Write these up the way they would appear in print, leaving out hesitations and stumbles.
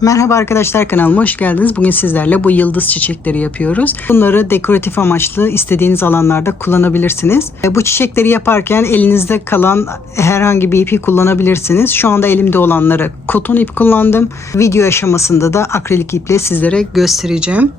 Merhaba arkadaşlar, kanalıma hoş geldiniz. Bugün sizlerle bu yıldız çiçekleri yapıyoruz. Bunları dekoratif amaçlı istediğiniz alanlarda kullanabilirsiniz. Bu çiçekleri yaparken elinizde kalan herhangi bir ipi kullanabilirsiniz. Şu anda elimde olanları koton ip kullandım. Video aşamasında da akrilik iple sizlere göstereceğim.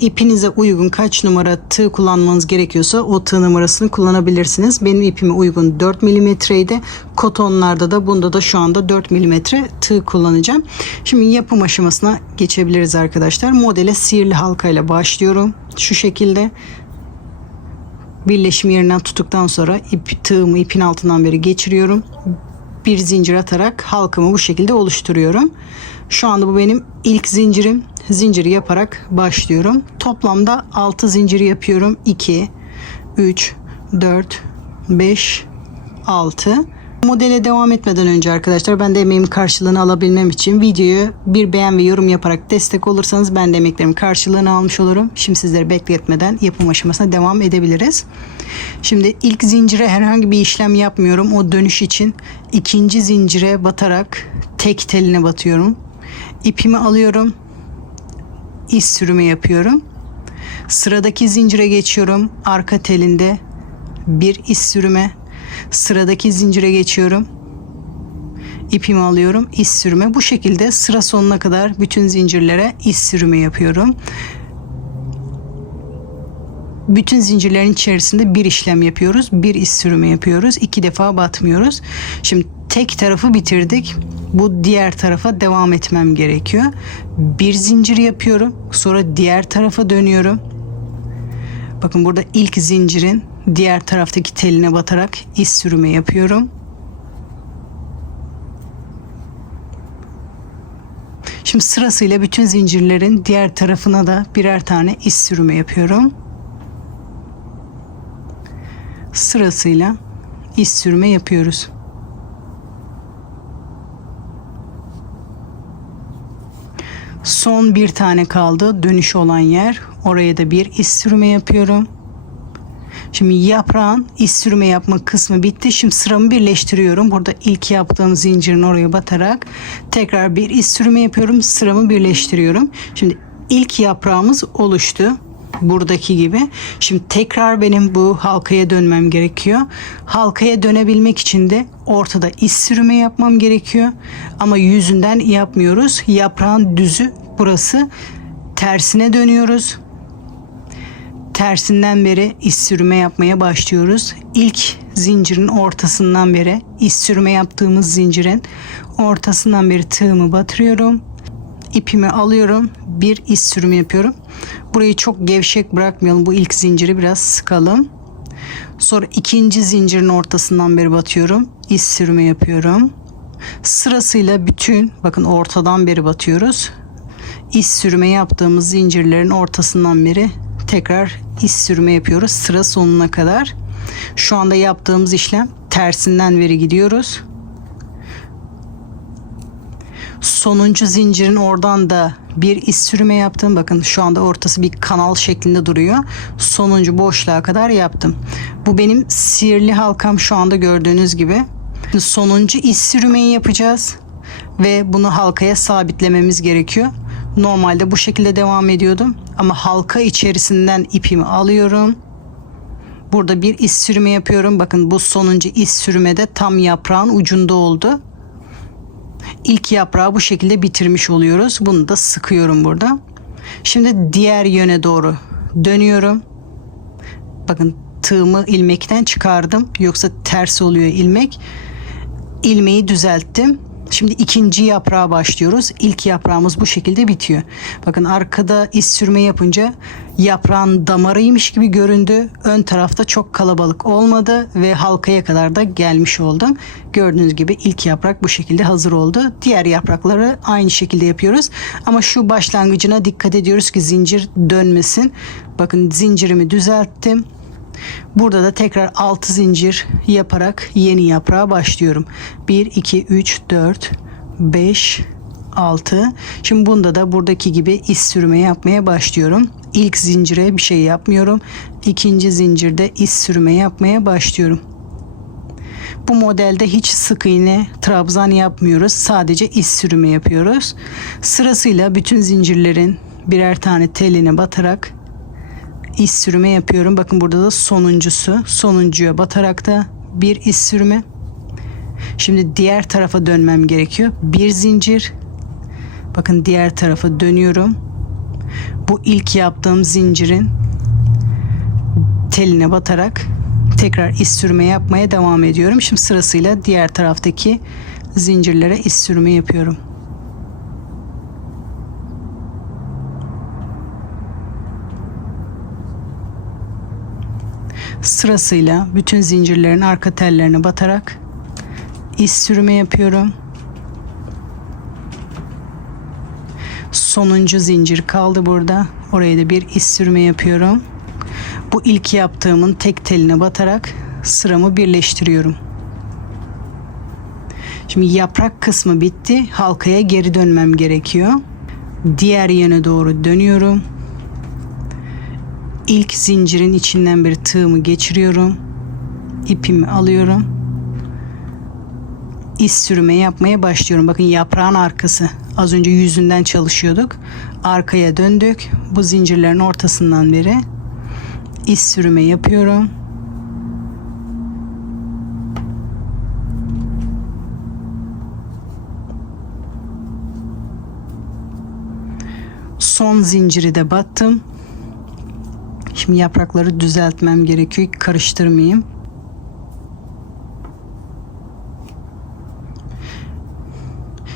İpinize uygun kaç numara tığ kullanmanız gerekiyorsa o tığ numarasını kullanabilirsiniz. Benim ipime uygun 4 milimetreydi. Kotonlarda da bunda da şu anda 4 milimetre tığ kullanacağım. Şimdi yapım aşamasına geçebiliriz arkadaşlar. Modele sihirli halkayla başlıyorum. Şu şekilde birleşim yerinden tuttuktan sonra tığımı ipin altından beri geçiriyorum. Bir zincir atarak halkamı bu şekilde oluşturuyorum. Şu anda bu benim ilk zincirim. Zinciri yaparak başlıyorum. Toplamda 6 zincir yapıyorum. 2, 3, 4, 5, 6. Modele devam etmeden önce arkadaşlar, ben de emeğimin karşılığını alabilmem için videoyu bir beğen ve yorum yaparak destek olursanız ben de emeklerimin karşılığını almış olurum. Şimdi sizleri bekletmeden yapım aşamasına devam edebiliriz. Şimdi ilk zincire herhangi bir işlem yapmıyorum. O dönüş için ikinci zincire batarak tek teline batıyorum. İpimi alıyorum. İz sürümü yapıyorum. Sıradaki zincire geçiyorum. Arka telinde bir iz sürüme. Sıradaki zincire geçiyorum. İpimi alıyorum. İz sürüme. Bu şekilde sıra sonuna kadar bütün zincirlere iz sürümü yapıyorum. Bütün zincirlerin içerisinde bir işlem yapıyoruz. Bir iz sürümü yapıyoruz. 2 defa batmıyoruz. Şimdi tek tarafı bitirdik. Bu diğer tarafa devam etmem gerekiyor. Bir zincir yapıyorum. Sonra diğer tarafa dönüyorum. Bakın burada ilk zincirin diğer taraftaki teline batarak iz sürümü yapıyorum. Şimdi sırasıyla bütün zincirlerin diğer tarafına da birer tane iz sürümü yapıyorum. Sırasıyla iz sürme yapıyoruz. Son bir tane kaldı dönüş olan yer. Oraya da bir iz sürme yapıyorum. Şimdi yaprağın iz sürme yapma kısmı bitti. Şimdi sıramı birleştiriyorum. Burada ilk yaptığım zincirin oraya batarak tekrar bir iz sürme yapıyorum. Sıramı birleştiriyorum. Şimdi ilk yaprağımız oluştu. Buradaki gibi. Şimdi tekrar benim bu halkaya dönmem gerekiyor. Halkaya dönebilmek için de ortada iz sürümü yapmam gerekiyor. Ama yüzünden yapmıyoruz. Yaprağın düzü burası. Tersine dönüyoruz. Tersinden beri iz sürme yapmaya başlıyoruz. İlk zincirin ortasından beri iz sürme yaptığımız zincirin ortasından beri tığımı batırıyorum. İpimi alıyorum. Bir iz sürümü yapıyorum. Burayı çok gevşek bırakmayalım. Bu ilk zinciri biraz sıkalım. Sonra ikinci zincirin ortasından beri batıyorum. İz sürümü yapıyorum. Sırasıyla bütün, bakın ortadan beri batıyoruz. İz sürme yaptığımız zincirlerin ortasından beri tekrar iz sürme yapıyoruz sıra sonuna kadar. Şu anda yaptığımız işlem tersinden beri gidiyoruz. Sonuncu zincirin oradan da bir iz sürme yaptım. Bakın şu anda ortası bir kanal şeklinde duruyor. Sonuncu boşluğa kadar yaptım. Bu benim sihirli halkam şu anda gördüğünüz gibi. Sonuncu iz sürmeyi yapacağız. Ve bunu halkaya sabitlememiz gerekiyor. Normalde bu şekilde devam ediyordum. Ama halka içerisinden ipimi alıyorum. Burada bir iz sürme yapıyorum. Bakın bu sonuncu iz sürme de tam yaprağın ucunda oldu. İlk yaprağı bu şekilde bitirmiş oluyoruz. Bunu da sıkıyorum burada. Şimdi diğer yöne doğru dönüyorum. Bakın tığımı ilmekten çıkardım. Yoksa ters oluyor ilmek. İlmeği düzelttim. Şimdi ikinci yaprağa başlıyoruz. İlk yaprağımız bu şekilde bitiyor. Bakın arkada iz sürme yapınca yaprağın damarıymış gibi göründü. Ön tarafta çok kalabalık olmadı ve halkaya kadar da gelmiş oldum. Gördüğünüz gibi ilk yaprak bu şekilde hazır oldu. Diğer yaprakları aynı şekilde yapıyoruz. Ama şu başlangıcına dikkat ediyoruz ki zincir dönmesin. Bakın zincirimi düzelttim. Burada da tekrar 6 zincir yaparak yeni yaprağa başlıyorum. 1, 2, 3, 4, 5, 6. Şimdi bunda da buradaki gibi iz sürme yapmaya başlıyorum. İlk zincire bir şey yapmıyorum. İkinci zincirde iz sürme yapmaya başlıyorum. Bu modelde hiç sık iğne, trabzan yapmıyoruz. Sadece iş sürümü yapıyoruz. Sırasıyla bütün zincirlerin birer tane teline batarak iş sürümü yapıyorum. Bakın burada da sonuncusu. Sonuncuya batarak da bir iş sürümü. Şimdi diğer tarafa dönmem gerekiyor. Bir zincir. Bakın diğer tarafa dönüyorum. Bu ilk yaptığım zincirin teline batarak tekrar iş sürme yapmaya devam ediyorum. Şimdi sırasıyla diğer taraftaki zincirlere iş sürme yapıyorum. Sırasıyla bütün zincirlerin arka tellerine batarak iş sürme yapıyorum. Sonuncu zincir kaldı burada. Oraya da bir iş sürme yapıyorum. Bu ilk yaptığımın tek teline batarak sıramı birleştiriyorum. Şimdi yaprak kısmı bitti. Halkaya geri dönmem gerekiyor. Diğer yöne doğru dönüyorum. İlk zincirin içinden bir tığımı geçiriyorum. İpimi alıyorum. İş sürme yapmaya başlıyorum. Bakın yaprağın arkası. Az önce yüzünden çalışıyorduk. Arkaya döndük. Bu zincirlerin ortasından beri iş sürme yapıyorum. Son zinciri de battım. Şimdi yaprakları düzeltmem gerekiyor. Karıştırmayayım.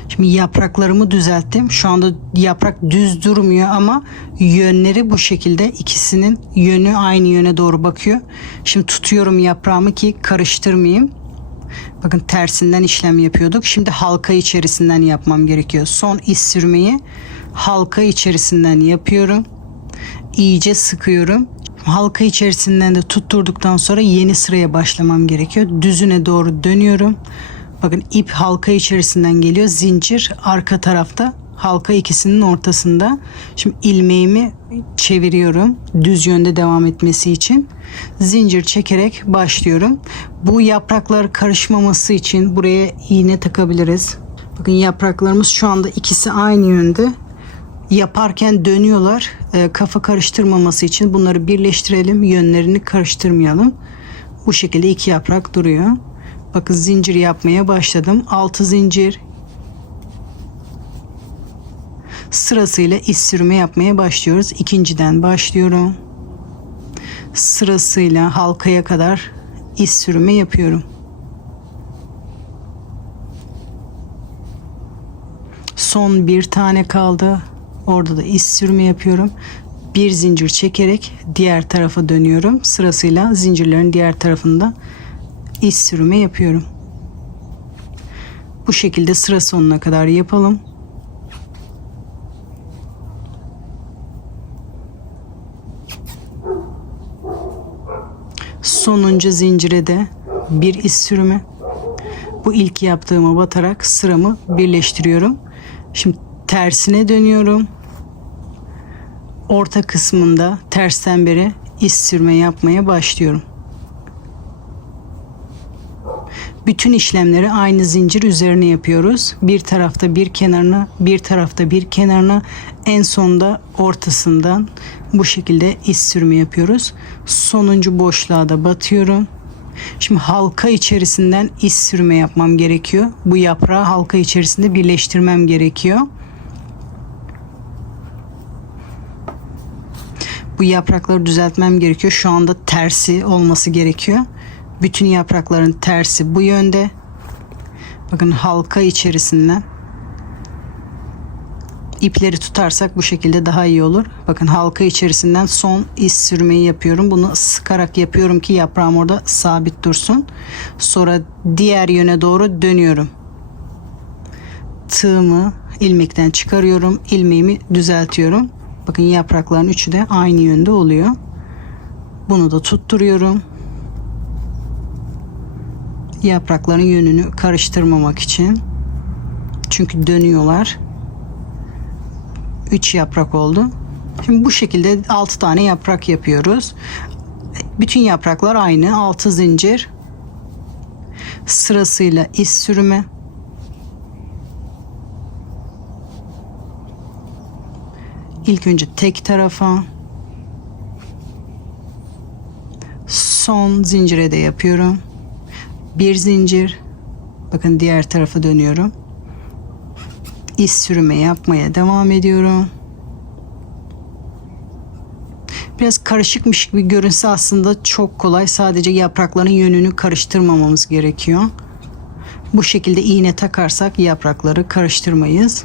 Şimdi yapraklarımı düzelttim. Şu anda yaprak düz durmuyor ama yönleri bu şekilde. İkisinin yönü aynı yöne doğru bakıyor. Şimdi tutuyorum yaprağımı ki karıştırmayayım. Bakın tersinden işlem yapıyorduk. Şimdi halka içerisinden yapmam gerekiyor. Son iş sürmeyi halka içerisinden yapıyorum. İyice sıkıyorum. Halka içerisinden de tutturduktan sonra yeni sıraya başlamam gerekiyor. Düzüne doğru dönüyorum. Bakın ip halka içerisinden geliyor. Zincir arka tarafta. Halka ikisinin ortasında. Şimdi ilmeğimi çeviriyorum. Düz yönde devam etmesi için. Zincir çekerek başlıyorum. Bu yapraklar karışmaması için buraya iğne takabiliriz. Bakın yapraklarımız şu anda ikisi aynı yönde. Yaparken dönüyorlar. Kafa karıştırmaması için bunları birleştirelim. Yönlerini karıştırmayalım. Bu şekilde iki yaprak duruyor. Bakın zincir yapmaya başladım. 6 zincir. Sırasıyla iş sürme yapmaya başlıyoruz. İkinciden başlıyorum. Sırasıyla halkaya kadar iş sürme yapıyorum. Son bir tane kaldı. Orada da iş sürme yapıyorum. Bir zincir çekerek diğer tarafa dönüyorum. Sırasıyla zincirlerin diğer tarafında iş sürme yapıyorum. Bu şekilde sıra sonuna kadar yapalım. Sonuncu zincire de bir iş sürme. Bu ilk yaptığıma batarak sıramı birleştiriyorum. Şimdi tersine dönüyorum. Orta kısmında tersten beri iş sürme yapmaya başlıyorum. Bütün işlemleri aynı zincir üzerine yapıyoruz. Bir tarafta bir kenarına, bir tarafta bir kenarına, en sonda ortasından bu şekilde iş sürme yapıyoruz. Sonuncu boşluğa da batıyorum. Şimdi halka içerisinden iş sürme yapmam gerekiyor. Bu yaprağı halka içerisinde birleştirmem gerekiyor. Bu yaprakları düzeltmem gerekiyor. Şu anda tersi olması gerekiyor. Bütün yaprakların tersi bu yönde. Bakın halka içerisinden ipleri tutarsak bu şekilde daha iyi olur. Bakın halka içerisinden son iş sürmeyi yapıyorum. Bunu sıkarak yapıyorum ki yaprağım orada sabit dursun. Sonra diğer yöne doğru dönüyorum. Tığımı ilmekten çıkarıyorum. İlmeğimi düzeltiyorum. Bakın yaprakların üçü de aynı yönde oluyor. Bunu da tutturuyorum. Yaprakların yönünü karıştırmamak için. Çünkü dönüyorlar. 3 yaprak oldu. Şimdi bu şekilde 6 tane yaprak yapıyoruz. Bütün yapraklar aynı. 6 zincir. Sırasıyla iz sürümü, ilk önce tek tarafa, son zincire de yapıyorum. Bir zincir, bakın diğer tarafa dönüyorum. İz sürümü yapmaya devam ediyorum. Biraz karışıkmış gibi görünse aslında çok kolay. Sadece yaprakların yönünü karıştırmamamız gerekiyor. Bu şekilde iğne takarsak yaprakları karıştırmayız.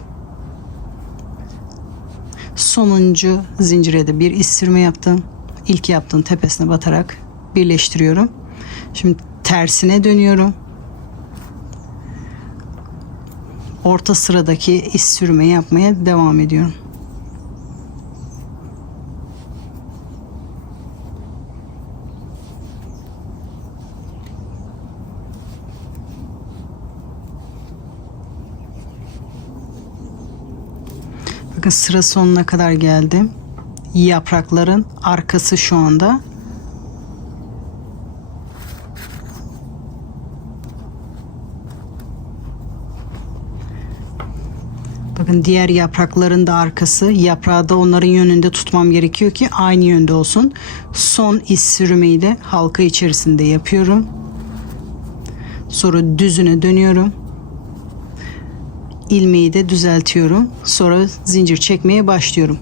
Sonuncu zincire de bir iz sürme yaptım. İlk yaptığım tepesine batarak birleştiriyorum. Şimdi tersine dönüyorum. Orta sıradaki iz sürme yapmaya devam ediyorum. Bakın sıra sonuna kadar geldim. Yaprakların arkası şu anda. Bakın diğer yaprakların da arkası. Yaprağı da onların yönünde tutmam gerekiyor ki aynı yönde olsun. Son iz sürmeyi de halka içerisinde yapıyorum. Sonra düzüne dönüyorum. İlmeği de düzeltiyorum. Sonra zincir çekmeye başlıyorum.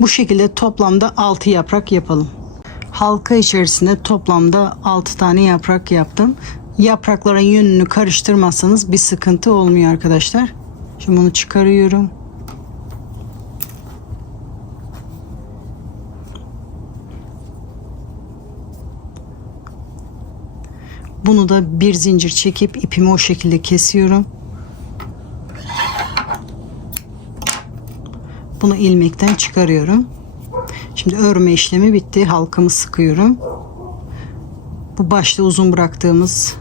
Bu şekilde toplamda 6 yaprak yapalım. Halka içerisinde toplamda 6 tane yaprak yaptım. Yaprakların yönünü karıştırmazsanız bir sıkıntı olmuyor arkadaşlar. Şimdi bunu çıkarıyorum. Bunu da bir zincir çekip ipimi o şekilde kesiyorum. Bunu ilmekten çıkarıyorum. Şimdi örme işlemi bitti. Halkamı sıkıyorum. Bu başta uzun bıraktığımız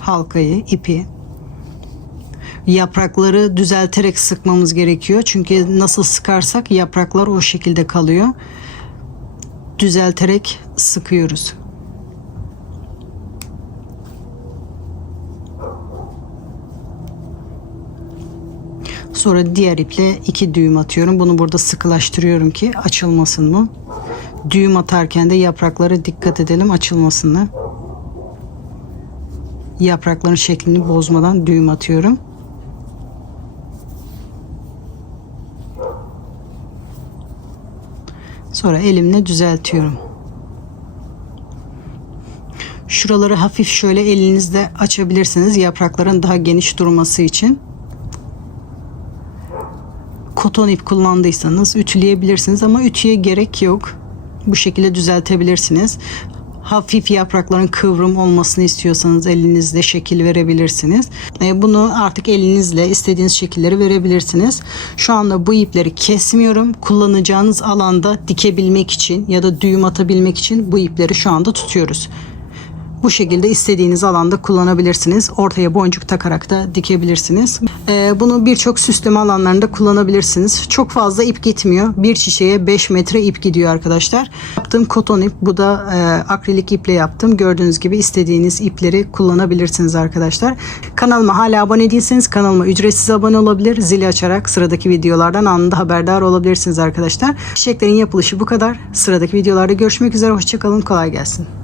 halkayı, ipi, yaprakları düzelterek sıkmamız gerekiyor. Çünkü nasıl sıkarsak yapraklar o şekilde kalıyor. Düzelterek sıkıyoruz. Sonra diğer iple 2 düğüm atıyorum. Bunu burada sıkılaştırıyorum ki açılmasın bu. Düğüm atarken de yapraklara dikkat edelim açılmasınlar. Yaprakların şeklini bozmadan düğüm atıyorum. Sonra elimle düzeltiyorum. Şuraları hafif şöyle elinizle açabilirsiniz yaprakların daha geniş durması için. Koton ip kullandıysanız ütüleyebilirsiniz ama ütüye gerek yok. Bu şekilde düzeltebilirsiniz. Hafif yaprakların kıvrım olmasını istiyorsanız elinizle şekil verebilirsiniz. Bunu artık elinizle istediğiniz şekilleri verebilirsiniz. Şu anda bu ipleri kesmiyorum. Kullanacağınız alanda dikebilmek için ya da düğüm atabilmek için bu ipleri şu anda tutuyoruz. Bu şekilde istediğiniz alanda kullanabilirsiniz. Ortaya boncuk takarak da dikebilirsiniz. Bunu birçok süsleme alanlarında kullanabilirsiniz. Çok fazla ip gitmiyor. Bir çiçeğe 5 metre ip gidiyor arkadaşlar. Yaptığım koton ip. Bu da akrilik iple yaptım. Gördüğünüz gibi istediğiniz ipleri kullanabilirsiniz arkadaşlar. Kanalıma hala abone değilseniz kanalıma ücretsiz abone olabilir. Zili açarak sıradaki videolardan anında haberdar olabilirsiniz arkadaşlar. Çiçeklerin yapılışı bu kadar. Sıradaki videolarda görüşmek üzere. Hoşçakalın. Kolay gelsin.